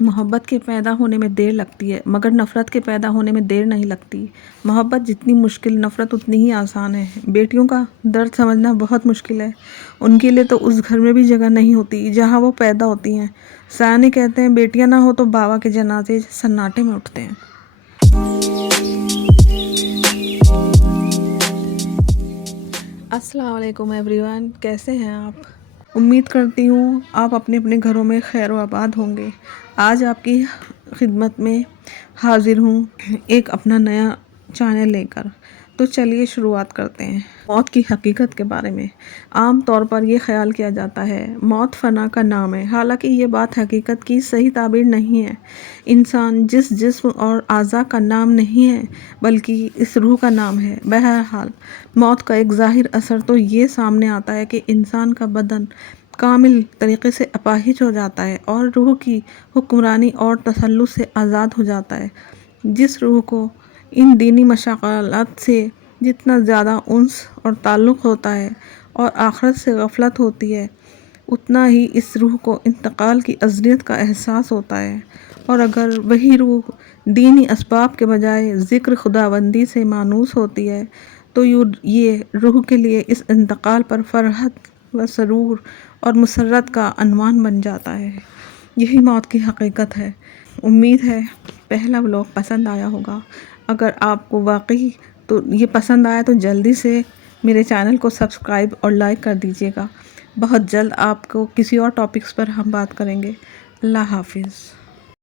محبت کے پیدا ہونے میں دیر لگتی ہے مگر نفرت کے پیدا ہونے میں دیر نہیں لگتی۔ محبت جتنی مشکل، نفرت اتنی ہی آسان ہے۔ بیٹیوں کا درد سمجھنا بہت مشکل ہے۔ ان کے لیے تو اس گھر میں بھی جگہ نہیں ہوتی جہاں وہ پیدا ہوتی ہیں۔ سیانے کہتے ہیں بیٹیاں نہ ہو تو بابا کے جنازے سناٹے میں اٹھتے ہیں۔ السلام علیکم ایوری ون، کیسے ہیں آپ؟ امید کرتی ہوں آپ اپنے اپنے گھروں میں خیر و آباد ہوں گے۔ آج آپ کی خدمت میں حاضر ہوں ایک اپنا نیا چینل لے کر۔ تو چلیے شروعات کرتے ہیں۔ موت کی حقیقت کے بارے میں عام طور پر یہ خیال کیا جاتا ہے موت فنا کا نام ہے، حالانکہ یہ بات حقیقت کی صحیح تعبیر نہیں ہے۔ انسان جس جسم اور اعضاء کا نام نہیں ہے بلکہ اس روح کا نام ہے۔ بہرحال موت کا ایک ظاہر اثر تو یہ سامنے آتا ہے کہ انسان کا بدن کامل طریقے سے اپاہج ہو جاتا ہے اور روح کی حکمرانی اور تسلط سے آزاد ہو جاتا ہے۔ جس روح کو ان دینی مشاغلات سے جتنا زیادہ انس اور تعلق ہوتا ہے اور آخرت سے غفلت ہوتی ہے، اتنا ہی اس روح کو انتقال کی ازلیت کا احساس ہوتا ہے، اور اگر وہی روح دینی اسباب کے بجائے ذکر خداوندی سے مانوس ہوتی ہے تو یہ روح کے لیے اس انتقال پر فرحت و سرور اور مسرت کا عنوان بن جاتا ہے۔ یہی موت کی حقیقت ہے۔ امید ہے پہلا ولاگ پسند آیا ہوگا۔ اگر آپ کو واقعی تو یہ پسند آیا تو جلدی سے میرے چینل کو سبسکرائب اور لائک کر دیجیے گا۔ بہت جلد آپ کو کسی اور ٹاپکس پر ہم بات کریں گے۔ اللہ حافظ۔